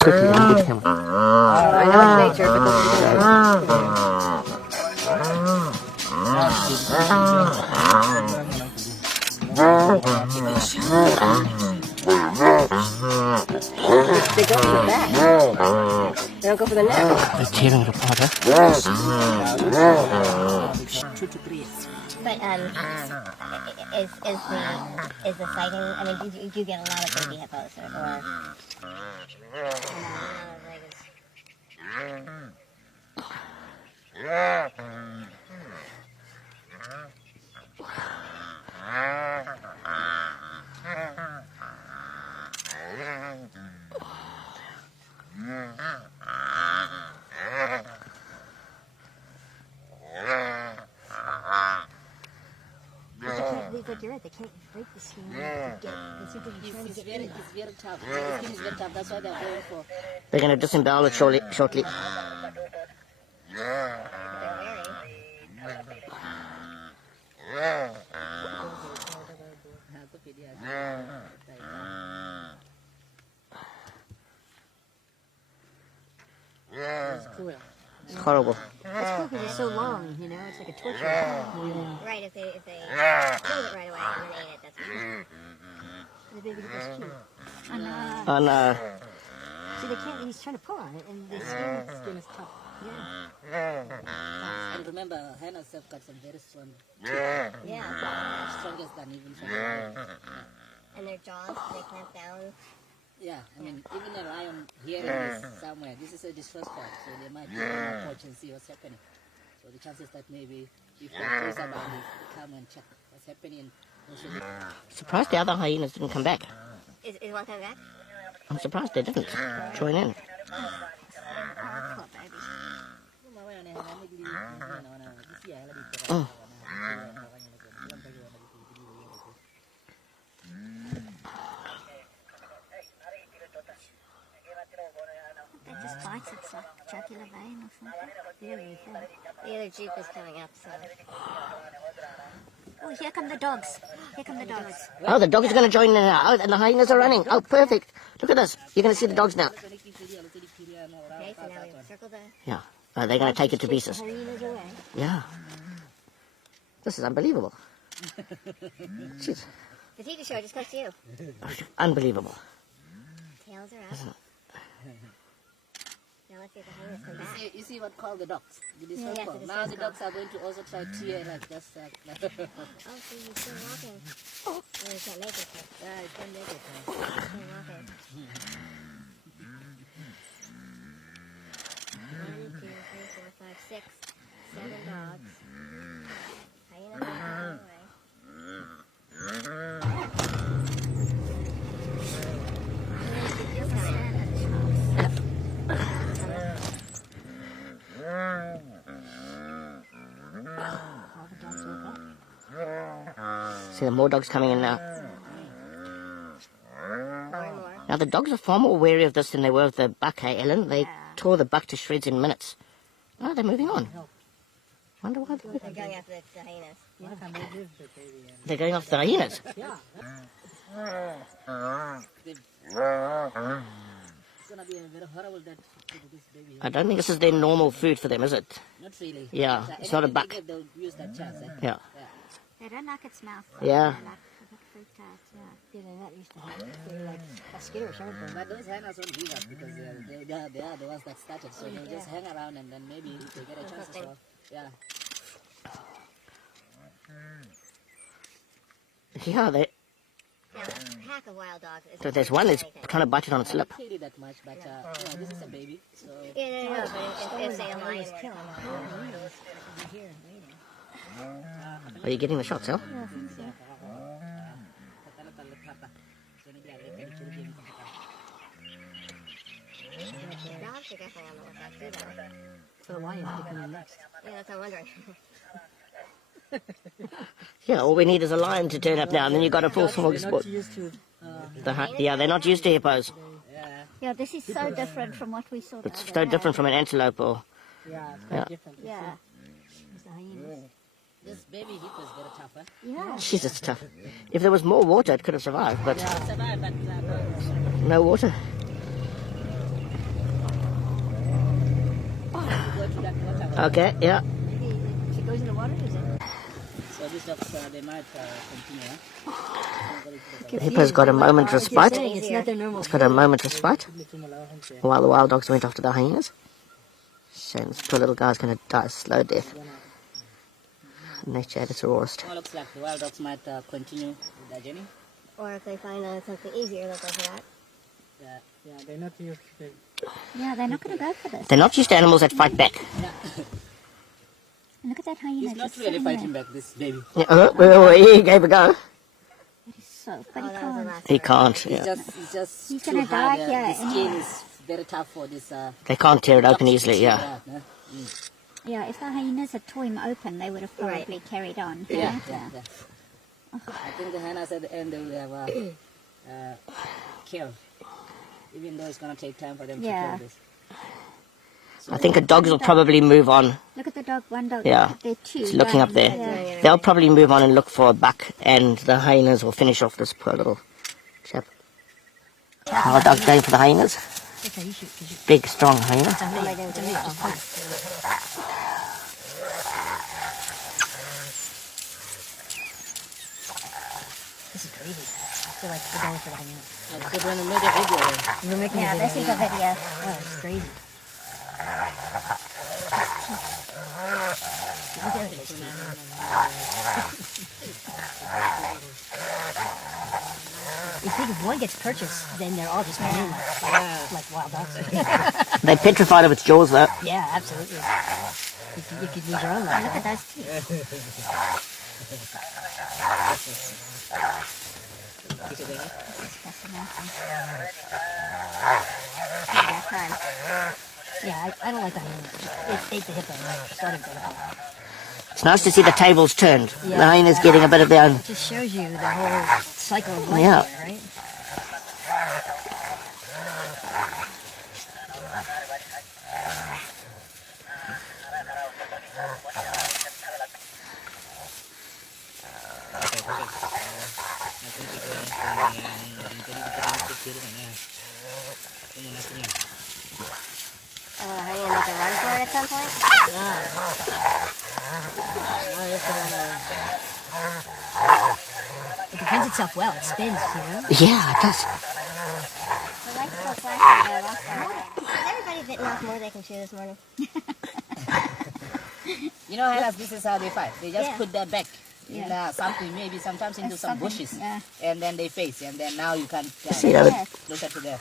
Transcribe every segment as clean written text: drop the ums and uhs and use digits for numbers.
quickly and get him. I know it's nature, but they go for the back. They don't go for the neck. They're tearing it apart, huh? But is the sighting? I mean, do you get a lot of baby hippos or? But you're right, they can't break the skin. It's very tough. The skin is very tough. That's why they're going for. They're going to disembowel it shortly. It's cruel. It's horrible. It's cool because it's so long, you know, it's like a torture. Right, if they killed it right away and then ate it, that's fine. The baby hippos cute. Oh no. See, they can't, he's trying to pull on it, and the skin is tough. Yeah. And remember, Hyenas have got some very strong teeth. Yeah. Strongest than even for And their jaws, they clamp down. Yeah, I mean, even a lion hearing this somewhere, this is a distress call, so they might go on a porch and see what's happening. So the chances that maybe if they're close about it, come and check what's happening. Surprised the other hyenas didn't come back. Is one coming back? I'm surprised they didn't join in. Oh. It just bites itself, jugular vein or something. Really thin. The other jeep is coming up, so. Oh, here come the dogs. Here come the dogs. Oh, the dog is going to join in now. Oh, and the hyenas are running. Oh, perfect. Look at this. You're going to see the dogs now. Okay, so now we circle the Yeah. Oh, they're going to take it to pieces. hyenas away. Yeah. This is unbelievable. Jeez. The TV show just comes to you. Unbelievable. Tails are up. Now let's see if the hyenas come back. You see what called the dogs? The distress Yes, call. the Now distress the dogs are going to also try tear like just like Oh, see, he's still walking. Oh, he can't make it. yeah, it can make it. He's still walking. 1, 2, 3, 4, 5, 6, 7 dogs. Hyenas are coming away. It's coming. See, the more dogs coming in now. More and more. Now, the dogs are far more wary of this than they were of the buck, hey, Ellen? They tore the buck to shreds in minutes. Oh, they're moving on. Wonder why They're going after the hyenas. they're going after the hyenas. It's gonna be a very horrible death to this baby. I don't think this is their normal food for them, is it? Not really. Yeah, it's not a buck. They'll use that chance. Yeah. They don't like its mouth. Yeah. They get freaked out, yeah. They're not used to it. They're like scared, aren't they? But those hyenas won't give up because they are the ones that started. So they'll just hang around and then maybe if they get a chance as well. Yeah. Yeah, they, Now, a pack of wild dogs is there's one that's trying to bite it on its I lip. don't pity that much, but this is a baby, so Yeah, no, but if say a lion were Are you getting the shots, Al? dogs are definitely on the lookout too, though. for the lion picking them next. Yeah, that's what I'm wondering. Yeah, all we need is a lion to turn up now, and then you've got a full smorgasbord. Used to Yeah, they're not used to hippos. Yeah, this is so different from what we saw. It's so different from an antelope or... yeah, Yeah. different. Yeah. It's the hyenas. This baby hippo is very tough, huh? Yeah. Jeez, it's tough. If there was more water, it could have survived, but Survive, but no water. Okay, yeah. Maybe if it goes in the water, is it? So these dogs, they might continue. The hippo's got a moment respite. It's not their normal. It's got a moment respite while the wild dogs went after the hyenas. Shame, this poor little guy's going to die a slow death. Nature at its rawest. Well, looks like the wild dogs might continue with their journey. Or if they find something easier, they'll go for that. Yeah, they're not used to it. Yeah, they're not going to go for this. They're not used to animals that fight back. Look at that hyena. He's not just really sitting fighting there. back, this baby. Yeah, well, he gave a go. It is so, but he that was the can't. last He can't, He's yeah. just He's too gonna hard. die here The skin anyway. is very tough for this. They can't tear it open dogs easily, to yeah. chew out, huh? Yeah, if the hyenas had tore him open, they would have probably carried on. Yeah, right? yeah, yeah. I think the hyenas at the end they will have killed, even though it's gonna take time for them Yeah. to kill this. I think the dogs will probably move on. Look at the dog, one dog. Yeah, They're two. it's looking up there. Yeah. They'll probably move on and look for a buck, and the hyenas will finish off this poor little chap. How are dogs going for the hyenas? Big, strong hyena. This is crazy. I feel like we're going for the hyena. They're gonna make a video. We're making Yeah, a this video. is a video. Oh, it's crazy. You think if one gets purchased, then they're all just running like wild dogs. They're petrified of its jaws, though. Yeah, absolutely. You could lose your own life. Look at those teeth. That time. Yeah, I don't like the hyena. It ate the hippo. Right? Started the hippo. It's nice to see the tables turned. Yeah. The hyena's getting a bit of their own. It just shows you the whole cycle of life Yeah. there, right? Hyena make a run for it at some point? It defends itself well. It spins, you know? Yeah, it does. The light's still flashing, though. That's all right. Has everybody bitten off more they can chew this morning? You know, hyenas, this is how they fight. They just Yeah. put their back in Yeah. something, maybe sometimes into some something, bushes, yeah. and then they face, and then now you can See that? Yes. look at there.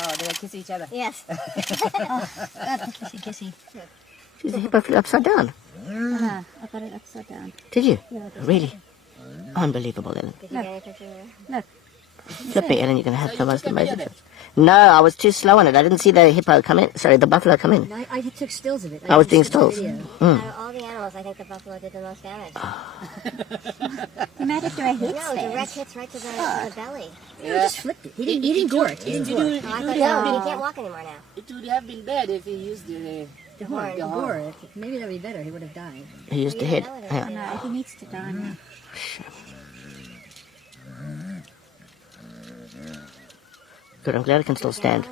Oh, they kiss each other. Yes. Kissy, kissy. Geez, the hippo flew upside down. I got it upside down. Did you? Yeah, Really? Unbelievable, Ellen. Did you get any picture there? Flip it, Ellen, you're going to have So the you most took a video amazing then? picture. No, I was too slow on it. I didn't see the hippo come in. Sorry, the buffalo come in. No, I took stills of it. I was doing just took stills. video. Out of all the animals, I think the buffalo did the most damage. Ah. You made it direct hits No, direct hits right to the belly. He just flipped it. He didn't gore it. He didn't gore it. Oh, I thought no, he can't walk anymore now. It would have been bad if he used the The horn. The The horn. gore it. Maybe that would be better. He would have died. He used the head. Yeah. No, he needs to die now. Good, I'm glad it can still stand.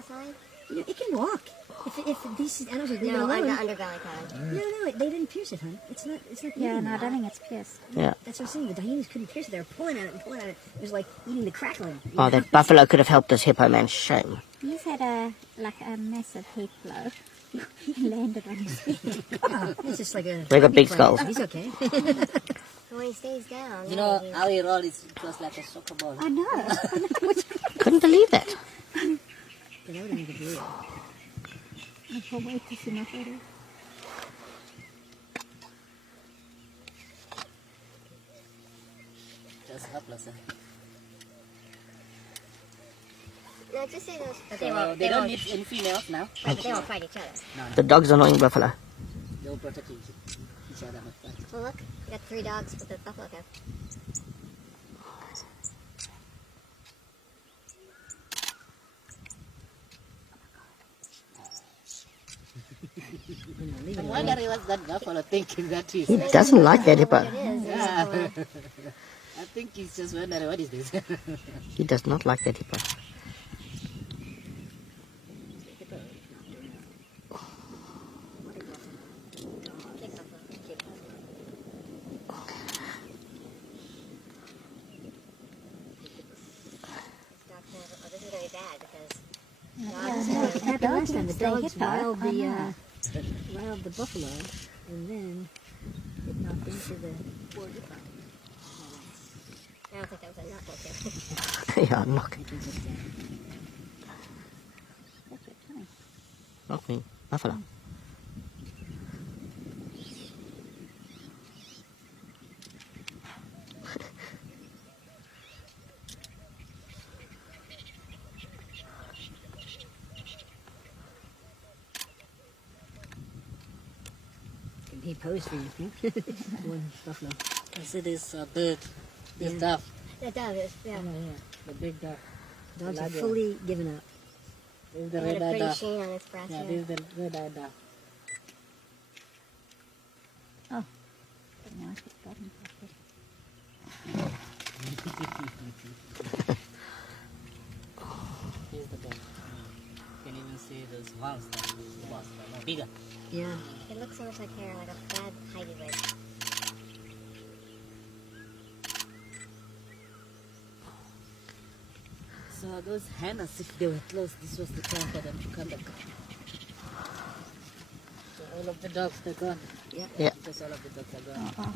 You know, it can walk. If these animals are leaving No, alone. I'm the underbelly kind. No, they didn't pierce it, hon. It's not. Yeah, eating no, I it. don't think it's pierced. Yeah. That's what I'm saying. The hyenas couldn't pierce it. They were pulling at it and pulling at it. It was like eating the crackling. you Oh, know? that buffalo could have helped this hippo, man. Shame. He's had a massive heat blow. He landed on his feet. Oh, it's just like a. They got big plane. skulls. He's okay. So when he stays down, You know how he rolled is just like a soccer ball. I know. Couldn't believe that. Yeah, that would have been a good video. I can't wait to see my photo. Just helpless. No, just say those. So they don't need any females now. They won't fight each other. The dog's annoying buffalo. They will protect each other. Well, look, you got 3 dogs with the buffalo go. I wonder what that buffalo thinking that is. He doesn't like that hippo. It is. Yeah. I think he's just wondering what is this. He does not like that hippo. This is very bad because What happened last time? The dogs riled the buffalo, and then it knocked into the poor hippo. I don't think that was a knuckle kill. Yeah, knock. Knock me. Buffalo. He posed for you, one buffalo. I see this bird, this dove. The dove is, yeah. The big dove. Dogs are Larger. fully given up. This is the It had a red-eyed pretty dove. sheen on its breast. Yeah, Yeah. this is the red-eyed dove. Here's the bird. You can even see those horns. More bigger. Yeah. It looks so much like hair, like a bad Heidi wig. So those hyenas, if they were close, this was the time for them to come back. So all of the dogs, they're gone. Yeah. Yeah. Because all of the dogs are gone.